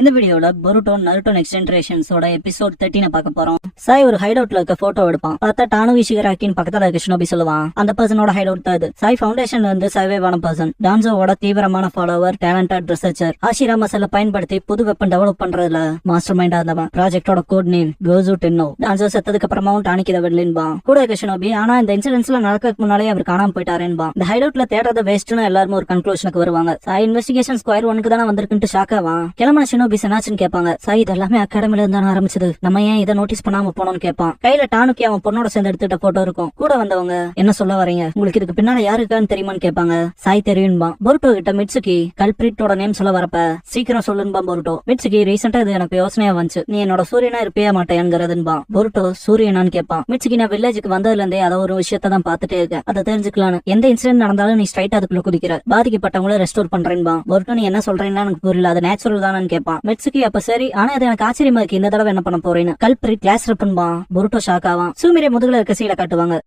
இந்த வீடியோல பொருட்டோ Naruto next ஜெனரேஷன்ஸோட episode 13 பார்க்க போறோம். சாய் ஒரு ஹைட் அவுட்ல இருக்க போட்டோ எடுப்பான். பார்த்தா டானு ஷிகராக்கின் பக்கத்துல இருக்க ஷினோபி சொல்லுவான், அந்த பர்சனோட ஹைட் அவுட் தான் இது. சாய் ஃபவுண்டேஷன்ல இருந்து சர்வைவான பர்சன், டான்சோவோட தீவிரமான follower, talented researcher, Ashura masala பயன்படுத்தி புது வெப்பன் டெவலப் பண்றதுல மாஸ்டர் மைண்டா இருந்தவன். ப்ராஜெக்டோட கோட் நேம் கோசு டென்னோ. டான்சோ செத்ததுக்கு அப்புறமாவும் டானிக்கு இதை விடலின்பான். கூட இருக்க ஷினோபி ஆனா இந்த இன்சிடென்ட்ஸ்ல நடக்கிறதுக்கு முன்னாலே அவர் காணாம போயிட்டாருன்பான். இந்த ஹைட் அவுட்ல தேடுறது வேஸ்ட்னு எல்லாரும் ஒரு கன்க்ளூஷனுக்கு வருவாங்க. சாய் இன்வெஸ்டிகேஷன் ஸ்கொயர் 1க்கு தானே வந்திருக்குன்னு ஷாக் ஆவான். கிளம்பின ஷினோபி என்னாச்சுன்னு கேட்பாங்க. சாய் இது எல்லாமே அகாடமில இருந்தா ஆரம்பிச்சது, நம்ம ஏன் இதை நோட்டீஸ் பண்ணாம போனோம்னு கேட்பான். கையில டானுக்கு அவன் பொண்ணோட சேர்ந்து எடுத்துட்ட போட்டோ இருக்கும். கூட வந்தவங்க என்ன சொல்ல வரீங்க, உங்களுக்கு இதுக்கு பின்னால யாருக்கான்னு தெரியுமான்னு கேட்பாங்க. சாய் தெரியும்பா. பொருட்டோ கிட்ட மிட்சுகி கல்பிரிட்டோட நேம் சொல்ல வரப்ப சீக்கிரம் சொல்லுன்பா பொருட்டோ. மிட்சுகி ரீசெண்டா இது எனக்கு யோசனையா வந்துச்சு, நீ என்னோட சூரியனா இருப்பே மாட்டேங்கிறதுன்பா. பொருட்டோ சூரியனான்னு கேட்பான். மிட்சுகி நான் வில்லேஜுக்கு வந்ததுல இருந்தே அதை ஒரு விஷயத்த தான் பாத்துட்டே இருக்கேன், அதை தெரிஞ்சுக்கலான்னு. எந்த இன்சிடென்ட் நடந்தாலும் நீ ஸ்ட்ரைட் அதுக்குள்ள குதிக்கிற, பாதிக்கப்பட்டவங்கள ரெஸ்டோர் பண்றேன்பா. பொருட்டோ நீ என்ன சொல்றேன்னு எனக்கு புரியல, அது நேச்சுரல் தானு கேட்பான். மிட்சுகி அப்ப சரி, ஆனா அது எனக்கு ஆச்சரியமா இருக்கு, இந்த தடவை என்ன பண்ண போறேன்னு. கல்பிரிட் கிளாஸ் ரப்பன்பா. பொருட்டோ ஷாக் ஆவான். சூமிரே முதுகுல இருக்க சீலை காட்டுவாங்க.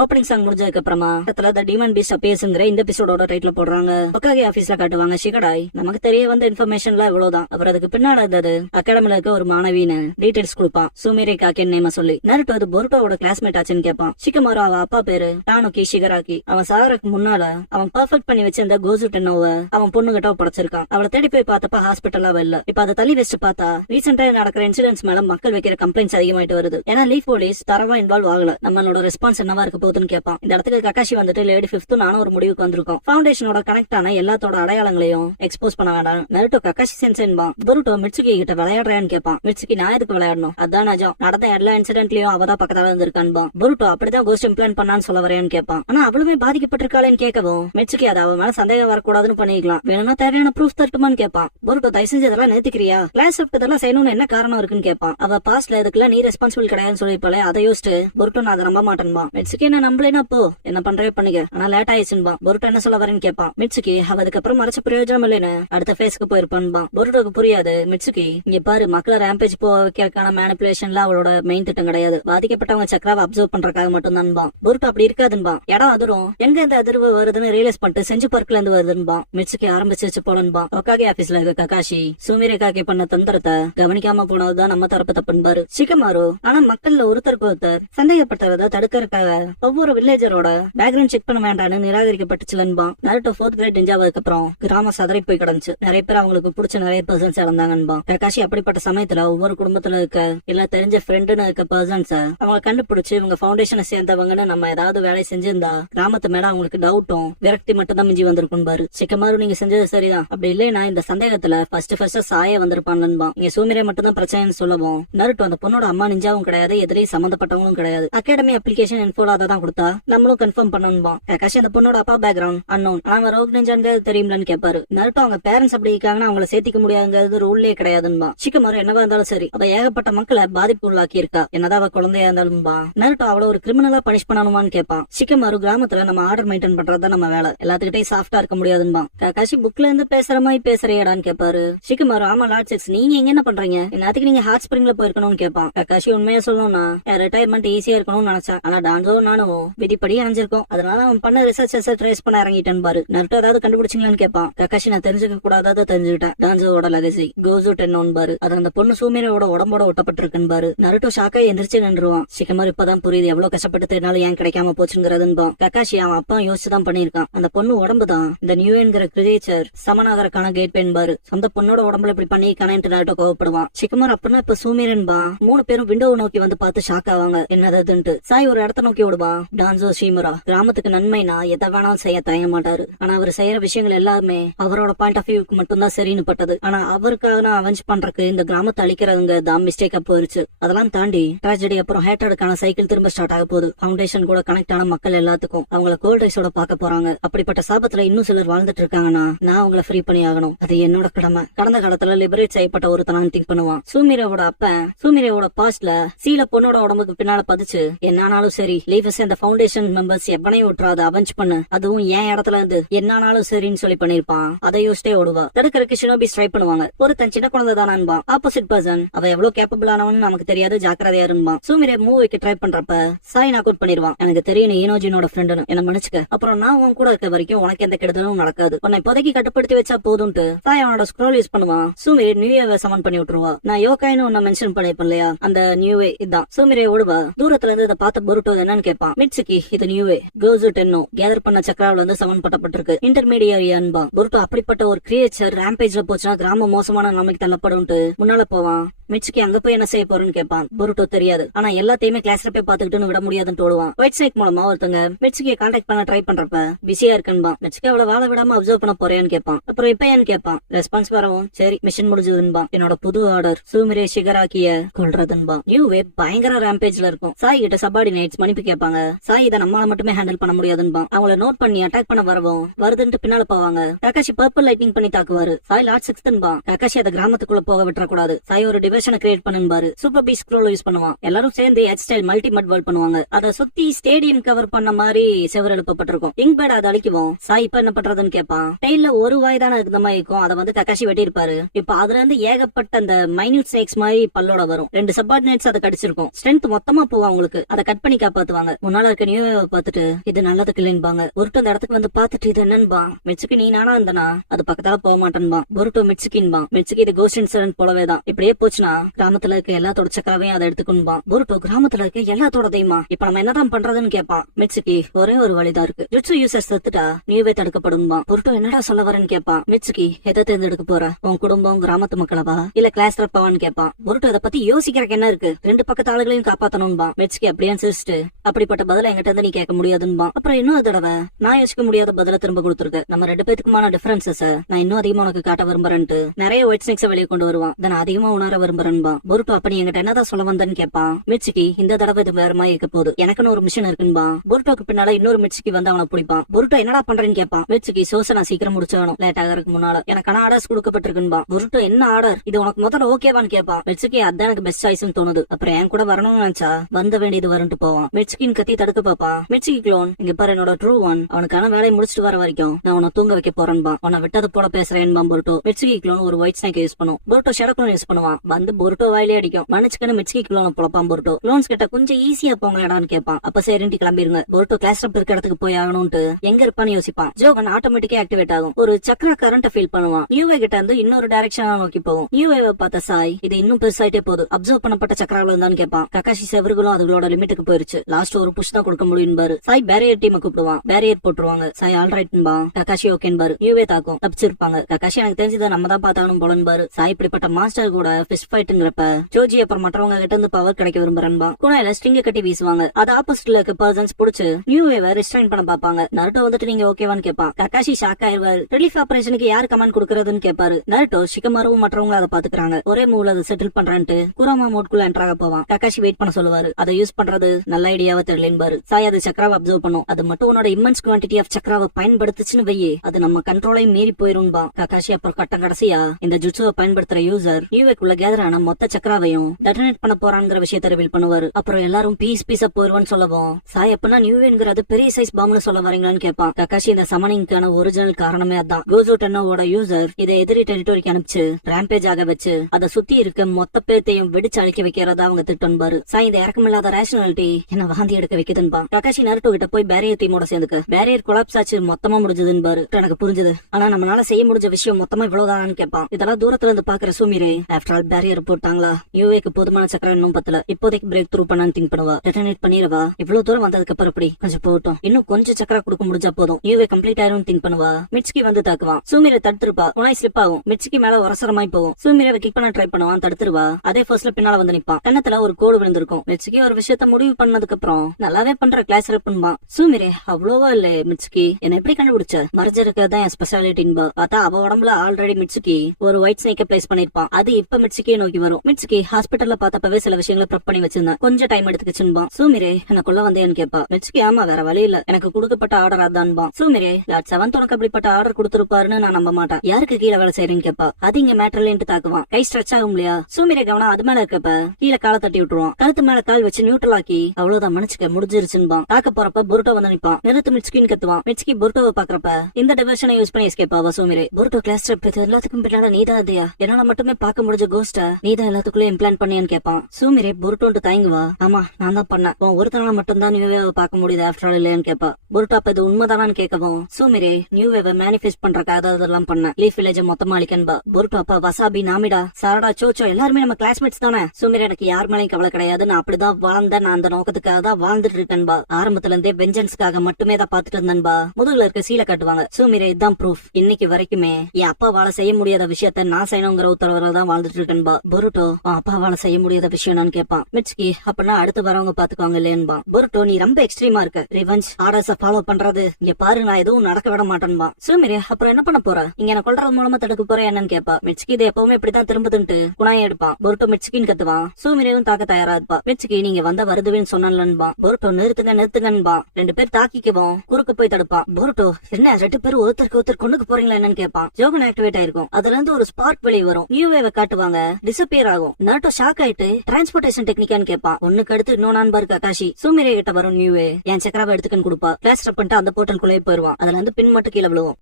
ஓப்பனிங் சாங் முடிஞ்சதுக்கு அப்புறமா தி டீமன் பீஸ்ட் அப்பியர்ஸ்ங்கற இந்த எபிசோடோட டைட்டில் போடுறாங்க. ஒக்காகி ஆபீஸ்ல காட்டுவாங்க. ஷிகடாய் நமக்கு தெரிய வந்த இன்ஃபர்மேஷன்ல இவ்வளவுதான். அப்புறம் அதுக்கு பின்னால இருந்தது அகாடமில இருக்க ஒரு மாணவின்னு டீடைல்ஸ் கொடுப்பான். சுமிரே காக்கேன் நேம சொல்லி. நருட்டோ அது பொருட்டோவோட கிளாஸ்மேட் ஆச்சுன்னு கேட்பான். ஷிகமாரு அவ அப்பா பேரு டானுகி ஷிகராக்கி. அவன் சாகறதுக்கு முன்னால அவன் பர்ஃபெக்ட் பண்ணி வச்சிருந்த கோசு டென்னோவை அவன் பொண்ணு கிட்ட படைச்சிருக்கான். அவளை தேடி போய் பார்த்தப்ப ஹாஸ்பிட்டல்ல இல்ல. இப்ப அதை தள்ளி வச்சு பார்த்தா ரீசெண்டா நடக்கிற இன்சிடென்ட்ஸ் மேல மக்கள் வைக்கிற கம்ப்ளைண்ட்ஸ் அதிகமாயிட்டு வருது. ஏன்னா லீஃப் போலீஸ் தரவா இன்வால்வ் ஆகல. நம்மளோட ரெஸ்பான்ஸ் என்னவா இருக்க போகுதுன்னு கேட்பான். இந்த இடத்துக்கு கக்காஷி வந்துட்டு லேடி 5th நானும் ஒரு முடிவுக்கு வந்திருக்கோம். ஃபவுண்டேஷனோட கனெக்ட் ஆன எல்லாத்தோட அடையாளங்களையும் எக்ஸ்போஸ் பண்ண வேண்டாம். Naruto Kakashi சென்சென்பான். பொருட்டோ மிட்சுகி கிட்ட விளையாடுறான்னு கேட்பான். மிட்சுகி நான் எதுக்கு விளையாடணும், அதான் நிஜம், நடந்த எல்லா இன்சிடென்ட்லயும் அவதான் பக்கத்தால இருந்திருக்கான்பா. பொருட்டோ அப்படிதான் கோஸ்ட் இம்ப்ளான் பண்ணான்னு சொல்ல வரேன்னு கேட்பான். ஆனா அவளுமே பாதிக்கப்பட்டிருக்காளேன்னு கேட்கவும் மிட்சுகி அது அவ மேல சந்தேகம் வரக்கூடாதுன்னு பண்ணிக்கலாம், வேணும்னா தேவையான ப்ரூஃப் தட்டுமான்னு கேட்பான். பொருட்டோ தயவு செஞ்சு இதெல்லாம் நிறுத்திக்கிறியா, கிளாஸ் இதெல்லாம் செய்யணும்னு என்ன காரணம் இருக்குன்னு கேட்பான். அவ பாஸ்ட்ல இதுக்கெல்லாம் நீ ரெஸ்பான்சிபிள் கிடையாதுன்னு சொல்லிப்பாளே, அதை யோசிச்சு பொருட்டோ நான் அதை நம்ப மாட்டேன்பா. மிட்சுகி என்ன நம்பலேன்னா போ, என்ன பண்றே பண்ணிக்க, ஆனா லேட் ஆயிடுச்சுன்பா. பொருட்டோ என்ன சொல்ல வரேன்னு கேட்பான். மிட்சுகி அவ அதுக்கப்புறம் மறைச்ச பிரயோஜனம் இல்லைன்னு அடுத்த ஃபேஸ்க்கு போயிருப்பான்பா. பொருட்டோக்கு புரியாது. மிட்சுகி இங்க பாரு, மக்களை ரேம்பேஜ் போக வைக்கிறதுக்கான மேனிபுலேஷன்ல அவளோட மெயின் திட்டம் கிடையாது, பாதிக்கப்பட்டவங்க சக்கராவை அப்சர்வ் பண்றதுக்காக மட்டும் தான்பா. பொருட்டோ அப்படி இருக்காதுன்பா. இடம் அதிரும், எங்க இந்த அதிர்வு வருதுன்னு ரியலைஸ் பண்ணிட்டு செஞ்சு பார்க்கல இருந்து வருதுன்பா. மிட்சுகி ஆரம்பிச்சு போலன்பா. ஒக்காகி ஆபீஸ்ல இருக்க கக்காஷி சுமிரே காக்கி பண்ண தந்திரத்தை கவனிக்காம போனதுதான் நம்ம தரப்பு தப்புன்பாரு ஷிகமாரு. ஆனா மக்கள்ல ஒருத்தருக்கு ஒருத்தர் சந்தேகப்பட்டவதை தடுக்கிறதுக்காக ஒவ்வொரு வில்லேஜரோட பேக்ரவுண்ட் செக் பண்ண வேண்டாம்னு நிராகரிக்கப்பட்டுச்சுலன்பா. நருட்டோ 4th கிரேட் நிஞ்சாவதுக்கு அப்புறம் கிராம சதறி போய் கிடந்துச்சு. நிறைய பேர் அவங்களுக்கு பிடிச்ச நிறைய பர்சன்ஸ் இறந்தாங்கன்பா. கக்காஷி அப்படிப்பட்ட சமயத்துல ஒவ்வொரு குடும்பத்துல இருக்க இல்ல தெரிஞ்ச ஃப்ரெண்டுன்னு இருக்க பர்சன்ஸ அவங்க கண்டுபிடிச்சு இவங்க ஃபவுண்டேஷனை சேர்ந்தவங்கன்னு நம்ம ஏதாவது வேலை செஞ்சிருந்தா கிராமத்து மேல அவங்களுக்கு டவுட்டும் விரக்தி மட்டும் தான் மிஞ்சி வந்திருக்கும் பாரு. சிக்கமாரு நீங்க செஞ்சது சரிதான், அப்படி இல்லைன்னா இந்த சந்தேகத்துல ஃபர்ஸ்ட் சாய வந்திருப்பான்லன்பா. நீங்க சூமிரே மட்டும் தான் பிரச்சனைன்னு சொல்லவும் நருட்டோ அந்த பொண்ணோட அம்மா நிஞ்சாவும் கிடையாது, எதிரையும் சம்பந்தப்பட்டவங்களும் கிடையாது. அகாடமி அப்ளிகேஷன் இன்ஃபோல தான் கொடுத்தா நம்மளும் கன்ஃபார்ம் பண்ணணும்பா. கக்காஷி அந்த பொண்ணோட அப்பா பேக்ரவுண்ட் அன்னோன், அவன் ரோக் நிஞ்சாங்கிறது தெரியும்லன்னு கேட்பாரு. நருட்டோ அவங்க பேரண்ட்ஸ் அப்படி இருக்காங்கன்னா அவங்கள சேர்த்திக்க முடியாதுங்கிறது ரூல்லே கிடையாதுன்பா. ஷிகமாரு என்னவா இருந்தாலும் சரி, அவ ஏகப்பட்ட மக்களை பாதிப்பு உள்ளாக்கி இருக்கா, என்னதான் அவ குழந்தையா இருந்தாலும்பா. நருட்டோ அவள ஒரு கிரிமினலா பனிஷ் பண்ணணுமான்னு கேட்பான். ஷிகமாரு கிராமத்துல நம்ம ஆர்டர் மெயின்டைன் பண்றதுதான் நம்ம வேலை, எல்லாத்துக்கிட்டையும் சாஃப்டா இருக்க முடியாதுன்பா. கக்காஷி புக்ல இருந்து பேசுற மாதிரி பேசுறியாடான்னு கேட்பாரு. ஷிகமாரு ஆமா லார்ட் செக்ஸ், நீங்க எங்க என்ன பண்றீங்க, இன்னத்துக்கு நீங்க ஹாட் ஸ்பிரிங்ல போயிருக்கணும்னு கேட்பான். கக்காஷி உண்மையா சொல்லணும்னா ரிட்டையர்மெண்ட் ஈஸியா இருக்கணும்னு நினைச்சேன், ஆனா டான்சோ நானும் விதிப்படி அணிஞ்சிருக்கோம், அதனால அவன் பண்ண ரிசர்ச்சர்ஸ் ட்ரேஸ் பண்ண இறங்கிட்டேன் பாரு. நருட்டோ ஏதாவது கண்டுபிடிச்சிங்களான்னு கேட்பான். கக்காஷி நான் தெரிஞ்சுக்க கூடாததை தெரிஞ்சுக்கிட்டேன், டான்சோட லெகசி கோசு டென்னோன் பாரு, அது அந்த பொண்ணு சூமிரோட உடம்போட ஒட்டப்பட்டிருக்குன்னு பாரு. நருட்டோ ஷாக்கா எந்திரிச்சு நின்றுவான். ஷிகமாரு இப்பதான் புரியுது எவ்வளவு கஷ்டப்பட்டு தெரினாலும் ஏன் கிடைக்காம போச்சுங்கிறதுன்னு. கக்காஷி அவன் அப்பா யோசிச்சுதான் பண்ணிருக்கான், அந்த பொண்ணு உடம்பு தான் இந்த நியூங்கிற கிரியேச்சர் சமனாகறக்கான கேட் பெயின் பாரு, சொந்த பொண்ணோட உடம்புல இப்படி பண்ணிருக்கானேன்னு நருட்டோ கோவப்படுவான். ஷிகமாரு அப்படின்னா இப்ப சூமிரன்பா. 3 பேரும் விண்டோவை நோக்கி வந்து பார்த்து ஷாக் ஆவாங்க என்னதுன்ட்டு. சாய் ஒரு இடத்த நோக்கி விடுவான். டான்சோ ஷீமுரா கிராமத்துக்கு நன்மைனா எதை வேணாலும் செய்ய தயங்க மாட்டாரு. ஆனா அவர் செய்யற விஷயங்கள் எல்லாமே அவரோட பாயிண்ட் ஆஃப் வியூக்கு மட்டும் தான் சரின்னு பட்டது. ஆனா அவருக்காக அவெஞ்ச் பண்றதுக்கு இந்த கிராமத்தை அழிக்கிறதுங்க தான் மிஸ்டேக்கா போயிருச்சு. அதெல்லாம் தாண்டி ட்ராஜடி அப்புறம் ஹேட்டருக்கான சைக்கிள் திரும்ப ஸ்டார்ட் ஆக போகுது. ஃபவுண்டேஷன் கூட கனெக்ட் ஆன மக்கள் எல்லாத்துக்கும் அவங்கள கோல்ட் ரைஸோட பார்க்க போறாங்க. அப்படிப்பட்ட சாபத்துல இன்னும் சிலர் வாழ்ந்துட்டு இருக்காங்கன்னா நான் அவங்கள ஃப்ரீ பண்ணி ஆகணும். அது என்னோட கடமை. கடந்த காலத்துல லிபரேட் செய்யப்பட்ட ஒருத்தனான்னு திங்க் பண்ணுவான். சூமிரேவோட அப்பன் சூமிரேவோட பாஸ்ட்ல சீல பொண்ணோட உடம்புக்கு பின்னால பதிச்சு என்னானாலும் சரி லீவஸ் இந்த ஃபவுண்டேஷன் மெம்பர்ஸ் எவனையும் விட்டுறாது அவெஞ்ச் பண்ணு, அதுவும் என் இடத்துல இருந்து என்னானாலும் சரின்னு சொல்லி பண்ணிருப்பான். அதை யோசிச்சே ஓடுவா. தடுக்கிறதுக்கு ஷினோபிஸ் ட்ரை பண்ணுவாங்க. ஒரு தன் சின்ன குழந்தை தானான்பா. ஆப்போசிட் பர்சன் அவ எவ்வளவு கேப்பபிள் ஆனவன்னு நமக்கு தெரியாது, ஜாக்கிரதையா இருப்பான். சூமிரே மூவ் வைக்க ட்ரை பண்றப்ப சாய் நாக் அவுட் பண்ணிடுவான். எனக்கு தெரியும் நீ ஈனோஜினோட ஃப்ரெண்டுன்னு, என்ன மன்னிச்சுக்க. அப்புறம் நான் உன் கூட இருக்க வரைக்கும் உனக்கு எந்த கெடுதலும் நடக்காது, உன்னை இப்போதைக்கு கட்டுப்படுத்தி வச்சா போதும்ட்டு சாய் அவனோட ஸ்க்ரோல் யூஸ் பண்ணுவான். சூமிரே நியூவே சமன் பண்ணி விட்டுருவா. நான் யோகாயின்னு ஒன்னு மென்ஷன் பண்ணிருப்பேன் இல்லையா, அந்த நியூவே இதான். சூமிரே ஓடுவா. தூரத்துல இருந்து இதை பார்த்த பொருட்டோ என்னன்னு கேட்பான். மிட்சுகி இது நியூவே கோசு டென்னோ கேதர் பண்ண சக்கராவில இருந்து சமன் பட்டப்பட்டிருக்கு. இன்டர்மீடியரி அன்பா பொருட்டோ அப்படிப்பட்ட ஒரு கிரியேச்சர் ரேம்பேஜ்ல போச்சுன்னா கிராமம் மோசமான நிலைமைக்கு தள்ளப்படும் முன்னால போவான். மிட்சுகி அங்க போய் என்ன செய்ய போறேன்னு கேட்பான். பொருட்டோ தெரியாது, ஆனா எல்லாத்தையுமே கிளாஸ்ல போய் பாத்துக்கிட்டு விட முடியாதுன்னு ஓடுவான். ஒயிட் ஸ்னைக் மூலமா ஒருத்தங்க மிட்சுகியை கான்டாக்ட் பண்ண ட்ரை பண்றப்ப பிஸியா இருக்குன்பா. மிட்சுகி அவளை வாழ விடாம அப்சர்வ் பண்ண போறேன்னு கேட்பான். அப்புறம் இப்ப ஏன்னு கேட்பான். ரெஸ்பான்ஸ் வரவும் சரி மிஷன் முடிஞ்சதுன்பா. என்னோட புது ஆர்டர் சூமிரே ஷிகராக்கிய கொல்றதுன்பா. நியூவே பயங்கர ரேம்பேஜ்ல இருக்கும். சாய் கிட்ட சபார்டினேட்ஸ் மன்னிப்பு கேட்பாங்க. சாய் இதை நம்மளால மட்டுமே ஹேண்டில் பண்ண முடியாதுன்பா. அவங்கள நோட் பண்ணி அட்டாக் பண்ண வரவும் வருதுன்ட்டு பின்னால போவாங்க. கக்காஷி பர்பிள் லைட்னிங் பண்ணி தாக்குவாரு. சாய் லார்ட் சிக்ஸ்த்ன்பா. கக்காஷி அதை கிராமத்துக்குள்ள போக விட்டுற கூடாது. சாய் ஒரு டிவிஷனை கிரியேட் பண்ணுபாரு. சூப்பர் பீஸ் ஸ்க்ரோல் யூஸ் பண்ணுவான். எல்லாரும் சேர்ந்து head style multi mud world பண்ணுவாங்க. அதை சுத்தி ஸ்டேடியம் கவர் பண்ண மாதிரி செவர் எழுப்பப்பட்டிருக்கும். இங்க் பேட் அதை அழிக்குவோம். சாய் இப்ப என்ன பண்றதுன்னு கேட்பான். டெய்ல ஒரு வாய் தானே இருந்த மாதிரி இருக்கும், அதை வந்து கக்காஷி வெட்டி இருப்பாரு. இப்ப அதுல இருந்து ஏகப்பட்ட அந்த மைன்யூட் ஸ்னேக்ஸ் மாதிரி பல்லோட வரும். 2 சப்பார்டினேட்ஸ் அதை கடிச்சிருக்கும். ஸ்ட்ரென்த் மொத்தமா போவா உங்களுக்கு. அதை கட் பண்ணி காப்பாத்துவாங்க. முன்னால இருக்க நியூவே பார்த்துட்டு இது நல்லதுக்கு இல்லைன்பாங்க. பொருட்டோ அந்த இடத்துக்கு வந்து பார்த்துட்டு இது என்னன்பா. மிட்சுகி நீ நானா இருந்தனா அது பக்கத்தால போக மாட்டேன்பா. பொருட்டோ மிட்சுகின்பா. மிட்சுகி இது கோஸ்ட் இன்சிடென்ட் போலவேதான். இப்படியே போச்சுன்னா கிராமத்துல இருக்க எல்லாத்தோட சக்கராவையும் அதை எடுத்துக்கணும்பான். பொருட்டோ கிராமத்துல இருக்க எல்லாத்தோடதையுமா இப்ப நம்ம என்னதான் பண்றதுன்னு கேட்பான். மிட்சுகி ஒரே ஒரு வழிதான் இருக்கு, ஜுட்சு யூசர்ஸ் செத்துட்டா நியூவே தடுக்கப்படும்பா. பொருட்டோ என்னடா சொல்ல வரேன்னு கேட்பான். மிட்சுகி எதை தேர்ந்தெடுக்க போற, உன் குடும்பம் கிராமத்து மக்களவா இல்ல கிளாஸ் ரப்பாவான்னு கேட்பான். பொருட்டோ இதை பத்தி யோசிக்கிறக்கு என்ன இருக்கு, 2 பக்கத்து ஆளுகளையும் காப்பாத்தணும்பா. மிட்சுகி அப்படியே சிரிச்சிட்டு அப்படிப்பட்ட பதில என்கிட்ட இருந்து நீ கேட்க முடியாதுன்பா. அப்புறம் இன்னொரு தடவை நான் யோசிக்க முடியாத பதில திரும்ப கொடுத்துருக்க. நம்ம 2 பேத்துக்குமான டிஃபரன்சஸ் நான் இன்னும் அதிகமா உனக்கு காட்ட விரும்புறேன்ட்டு நிறைய ஒயிட் ஸ்னேக்ஸ் வெளியே கொண்டு வருவான். நான் அதிகமா உணர விரும்புறேன்பா. பொருட்டோ அப்ப நீ என்கிட்ட என்னதான் சொல்ல வந்தேன்னு கேட்பான். மிட்சுகி இந்த தடவை இது வேற மாதிரி இருக்க போகுது, எனக்குன்னு ஒரு மிஷன் இருக்குன்பா. பொருட்டோக்கு பின்னால இன்னொரு மிட்சுகி வந்து அவனை பிடிப்பான். பொருட்டோ என்னடா பண்றேன்னு கேட்பான். மிட்சுகி சோச நான் சீக்கிரம் முடிச்சாகணும், லேட் ஆகிறதுக்கு முன்னால எனக்கான ஆர்டர்ஸ் கொடுக்கப்பட்டிருக்குன்பா. பொருட்டோ என்ன ஆர்டர், இது உனக்கு முதல்ல ஓகேவான்னு கேட்பான். மிட்சுகி அதான் எனக்கு பெஸ்ட் சாய்ஸ்னு தோணுது, அப்புறம் என் கூட வரணும்னு நினைச்சா வந்த வேண்டியது வரும்ட்டு போவான். மிட்சுகின் கத்தி தடுக்க பாப்பான். மிட்சுகி க்ளோன் இங்க பாரு என்னோட ட்ரூ ஒன், அவனுக்கான வேலையை முடிச்சுட்டு வர வரைக்கும் நான் உன்னை தூங்க வைக்க போறேன்பா. உன்னை விட்டது போல பேசுறேன்பா. பொருட்டோ மிட்சுகி க்ளோன் ஒரு ஒயிட் ஸ்னேக் யூஸ் பண்ணும். பொருட்டோ ஷேடோ க்ளோன் யூஸ் பண்ணுவான். வந்து பொருட்டோ வாயிலே அடிக்கும். மன்னிச்சுக்கன்னு மிட்சுகி க்ளோனை பொழப்பான். பொருட்டோ க்ளோன்ஸ் கிட்ட கொஞ்சம் ஈஸியா போங்க இடான்னு கேட்பான். அப்ப சரின்ட்டு கிளம்பிருங்க. பொருட்டோ கிளாஸ் ரப் இருக்க இடத்துக்கு போய் ஆகணும்ட்டு எங்க இருப்பான்னு யோசிப்பான். ஜோகன் ஆட்டோமேட்டிக்கா ஆக்டிவேட் ஆகும். ஒரு சக்கர கரண்ட் ஃபீல் பண்ணுவான். நியூவே கிட்ட இருந்து இன்னொரு டைரக்ஷனா நோக்கி போகும். நியூவேவை பார்த்த சாய் இது இன்னும் பெருசாயிட்டே போகுது, அப்சர்வ் பண்ணப்பட்ட சக்கராவில இருந்தான்னு கேட்பான். கக்காஷி செவர்களும் அதுகளோட லிமிட்டுக்கு போயிருச்சு, லாஸ்ட் ஒரு புஷ் தான் கொடுக்க முடியும் பாரு. சாய் பேரியர் டீமை கூப்பிடுவான். பேரியர் போட்டுருவாங்க. சாய் ஆல்ரைட்பா. கக்காஷி ஓகேன்னு பாரு. நியூவே தாக்கும், தப்பிச்சிருப்பாங்க. கக்காஷி எனக்கு தெரிஞ்சதை நம்ம தான் பார்த்தாலும் போலன்னு பாரு. சாய் இப்படிப்பட்ட மாஸ்டர் கூட ஃபிஸ்ட் ஃபைட்டுங்கிறப்ப ஜோஜி அப்புறம் மற்றவங்க கிட்ட இருந்து பவர் கிடைக்க விரும்புறேன்பா. குணாயில ஸ்ட்ரிங்க கட்டி வீசுவாங்க. அது ஆப்போசிட்ல இருக்க பர்சன்ஸ் புடிச்சு நியூவேவை ரெஸ்ட்ரைன் பண்ண பாப்பாங்க. நருட்டோ வந்துட்டு நீங்க ஓகேவான்னு கேட்பான். கக்காஷி ஷாக் ஆயிருவாரு. ரிலீஃப் ஆபரேஷனுக்கு யார் கமாண்ட் கொடுக்கறதுன்னு கேட்பாரு. நருட்டோ ஷிகமாருவும் மற்றவங்க அதை பாத்துக்கிறாங்க. ஒரே மூவ்ல அதை செட்டில் பண்றேன்ட்டு குராமா மோட்குள்ள என்ட்ராக போவான். கக்காஷி வெயிட் பண்ண சொல்லுவாரு. அதை யூஸ் பண்றது நல்ல ஐடியாவா தெரியலன்னு சாய் அது சக்கராவை அப்சர்வ் பண்ணும். அது மட்டும் உன்னோட இம்மன்ஸ் குவான்டிட்டி ஆஃப் சக்கராவை பயன்படுத்துச்சுன்னு வெய்யே அது நம்ம கண்ட்ரோலையும் மீறி போயிரும்பா. கக்காஷி அப்புறம் கட்டம் கடைசியா இந்த ஜுட்சுவை பயன்படுத்துற யூசர் நியூவேக்குள்ள கேதர் ஆன மொத்த சக்கராவையும் டெட்டனேட் பண்ண போறாங்கிற விஷயத்தை ரிவீல் பண்ணுவாரு. அப்புறம் எல்லாரும் பீஸா போயிருவான்னு சொல்லவும் சாய் எப்பனா நியூவேங்கிறது பெரிய சைஸ் பாம்னு சொல்ல வரீங்களான்னு கேட்பான். கக்காஷி இந்த சமனிங்கான ஒரிஜினல் காரணமே அதான். கோசோ டென்னோவோட யூசர் இதை எதிரி டெரிட்டோரிக்கு அனுப்பிச்சு ரேம்பேஜ் ஆக வச்சு அதை சுத்தி இருக்க மொத்த பேர்த்தையும் வெடிச்சு அழிக்க வைக்கிறதா அவங்க திட்டம்பாரு. சாய் இந்த இறக்கமில்லாத ரேஷனாலிட்டி என்ன வாந்தி எடுக்க வைக்குதுன்பா. கக்காஷி நருட்டோ கிட்ட போய் பேரியர் டீமோட சேர்ந்துக்க. பேரியர் கொலாப்ஸ் ஆச்சு, மொத்தமா முடிஞ்சதுன்னு பாரு. எனக்கு புரிஞ்சது, ஆனா நம்மளால செய்ய முடிஞ்ச விஷயம் மொத்தமா இவ்வளவுதான்னு கேட்பான். இதெல்லாம் தூரத்துல இருந்து பாக்குற சூமிரே ஆஃப்டர் ஆல் பேரியர் போட்டாங்களா, நியூவேக்கு போதுமான சக்கரம் இன்னும் பத்தல, இப்போதைக்கு பிரேக் த்ரூ பண்ணான்னு திங்க் பண்ணுவா. டெட்டனேட் பண்ணிரவா, இவ்வளவு தூரம் வந்ததுக்கு அப்புறம் எப்படி கொஞ்சம் போகட்டும், இன்னும் கொஞ்சம் சக்கரா கொடுக்க முடிஞ்சா போதும், நியூவே கம்ப்ளீட் ஆயிரும் திங்க் பண்ணுவா. மிட்சுகி வந்து தாக்குவான். சூமிரை தடுத்துருப்பா. உனாய் ஸ்லிப் ஆகும். மிட்சுகி மேல ஒரசரமாய் போகும். சூமிரை கிக் பண்ண ட்ரை பண்ணுவான், தடுத்துருவா. அதே ஃபர்ஸ்ட்ல பின்னால வந்து நிப்பான். கண்ணத்துல ஒரு கோடு விழுந்திருக்கும். மிட்சுகி ஒரு விஷயத்த முடிவு பண்ணதுக்கு அப்புறம் நல்லாவே பண்ற கிளாஸ் ரெப்புன்பா. சூமிரே அவ்வளோவா இல்ல மிட்சுகி, என்ன எப்படி கண்டுபிடிச்ச? மறைஞ்சிருக்கதான் என் ஸ்பெஷாலிட்டின்பா. பார்த்தா அவ உடம்புல ஆல்ரெடி மிட்சுகி ஒரு ஒயிட் ஸ்னேக்க பிளேஸ் பண்ணிருப்பான். அது இப்ப மிட்சுகியை நோக்கி வரும். மிட்சுகி ஹாஸ்பிட்டல்ல பார்த்தப்பவே சில விஷயங்களை ப்ரெப் பண்ணி வச்சிருந்தேன், கொஞ்சம் டைம் எடுத்துக்கிச்சுன்பா. சூமிரே என்ன கொல்ல வந்தேன்னு கேப்பா. மிட்சுகி ஆமா வேற வழி இல்ல, எனக்கு கொடுக்கப்பட்ட ஆர்டர் அதான்பா. சூமிரே லார்ட் 7 உனக்கு அப்படிப்பட்ட ஆர்டர் கொடுத்திருப்பாருன்னு நான் நம்ப மாட்டேன். யாருக்கு கீழே வேலை செய்யறேன்னு கேப்பா. அது இங்க மேட்டர்லன்ட்டு தாக்குவான். கை ஸ்ட்ரெச் ஆகும் இல்லையா? சூமிரே கவனம் அது மேல இருக்கப்ப கீழே காலை தட்டி விட்டுருவான். கழுத்து மேல கால் வச்சு நியூட்ரல் ஆக்கி அவ்வளவுதான் மன்னிச்சுக்க முடிஞ்சிருச்சுன்பா. தாக்க போறப்ப புருட்டோ வந்து நிப்பான். நிறுத்து மிட்சுகின்னு கத்துவான். மிட்சுகி புருட்டோவை பாக்குறப்ப இந்த டிவர்ஷனை யூஸ் பண்ணி எஸ்கேப் ஆவா. சூமிரே புருட்டோ கிளாஸ் ட்ரிப் எல்லாத்துக்கும் பின்னால நீதான் அதையா? என்னால மட்டுமே பார்க்க முடிஞ்ச கோஸ்ட நீதான் எல்லாத்துக்குள்ளே இம்ப்ளான்ட் பண்ணியான்னு கேட்பான். சூமிரே புருட்டோன்ட்டு தயங்குவா. ஆமா நான் தான் பண்ணேன், ஒருத்தனால மட்டும் தான் நியூவே பார்க்க முடியுது ஆஃப்டர் ஆல் இல்லையான்னு கேப்பா. புருட்டோ அப்ப இது உண்மைதானான்னு கேட்கவும் சூமிரே நியூவே மேனிஃபெஸ்ட் பண்றக்காக அதெல்லாம் பண்ண லீஃப் வில்லேஜ் மொத்தமா அழிக்கன்பா. புருட்டோ அப்பா வசாபி நாமிடா சாரடா சோச்சோ எல்லாருமே நம்ம கிளாஸ்மேட்ஸ் தானே. சூமிரே எனக்கு யார் மேலேயும் கவலை கிடையாது, நான் அப்படிதான் வாழ்ந்தேன், நான் அந்த நோக்கத்துக்காக தான் வாழ்ந்துட்டு இருக்கேன்பா. ஆரம்பத்துல இருந்தே வெஞ்சன்ஸ்க்காக மட்டுமே தான் பாத்துட்டு இருந்தேன்பா. முதுகுல இருக்க சீலை காட்டுவாங்க. சூமிரே இதுதான் ப்ரூஃப், இன்னைக்கு வரைக்குமே என் அப்பாவால செய்ய முடியாத விஷயத்த நான் செய்யணுங்கிற உத்தரவுல தான் வாழ்ந்துட்டு இருக்கேன்பா. புருட்டோ அப்பாவால செய்ய முடியாத விஷயம் நான் கேட்பான். மிட்சுகி அப்படின்னா அடுத்து வரவங்க பாத்துக்குவாங்க இல்லையன்பா. புருட்டோ நீ ரொம்ப எக்ஸ்ட்ரீமா இருக்க, ரிவெஞ்ச் ஆர்டர்ஸ ஃபாலோ பண்றது இங்க பாரு நான் எதுவும் நடக்க விட மாட்டேன்பா. சூமிரே அப்புறம் என்ன பண்ண போற? இங்க என்ன கொல்றது மூலமா தடுக்க போற என்னன்னு கேப்பா. மிட்சுகி இது எப்பவுமே இப்படிதான் திரும்புதுன்ட்டு குணாயை எடுப்பான். புருட்டோ மிட்சுகின்னு கத்துவான். சூமிரேவும் தாக்க தயாரா இருப்பா. மிட்சுகி நீங்க வந்த வருதுவேன்னு சொன்னலன்பா. புருட்டோ நிறுத்துங்கன்பா. 2 பேர் தாக்கிக்குவோம், குறுக்கு போய் தடுப்பான். புருட்டோ என்ன 2 பேர் ஒருத்தருக்கு ஒருத்தர் கொண்டுக்கு போறீங்களா என்னன்னு கேட்பான். ஜோகன் ஆக்டிவேட் ஆயிருக்கும், அதுல இருந்து ஒரு ஸ்பார்க் வெளியே வரும். நியூவேவை காட்டுவாங்க, டிசப்பியர் ஆகும். நருட்டோ ஷாக் ஆயிட்டு டிரான்ஸ்போர்டேஷன் டெக்னிக்கான்னு கேட்பான். ஒண்ணுக்கு அடுத்து இன்னொன்னு பாரு ககாஷி. சூமிரே கிட்ட வரும் நியூவே என் சக்கராவை எடுத்துக்கன்னு கொடுப்பா. கிளாஸ் ஸ்டெப் பண்ணிட்டு அந்த போர்ட்டலுக்குள்ளே போயிருவான். அதுல இருந்து பின் மட்டும் கீழே விழுவும்.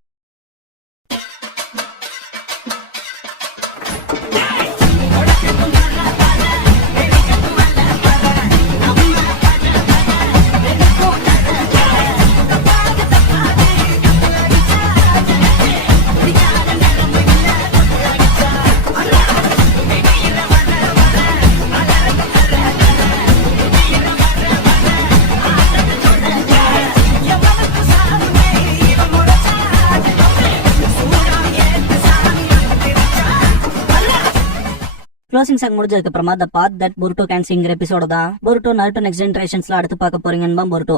க்ளோசிங் சாங் முடிஞ்சதுக்கு அப்புறமா த பாத் தட் புருட்டோ கேன் சிங்கிற எபிசோட தான் புருட்டோ நருட்டோ நெக்ஸ்ட் ஜெனரேஷன்ஸ்ல அடுத்து பார்க்க போறீங்கன்னு புருட்டோ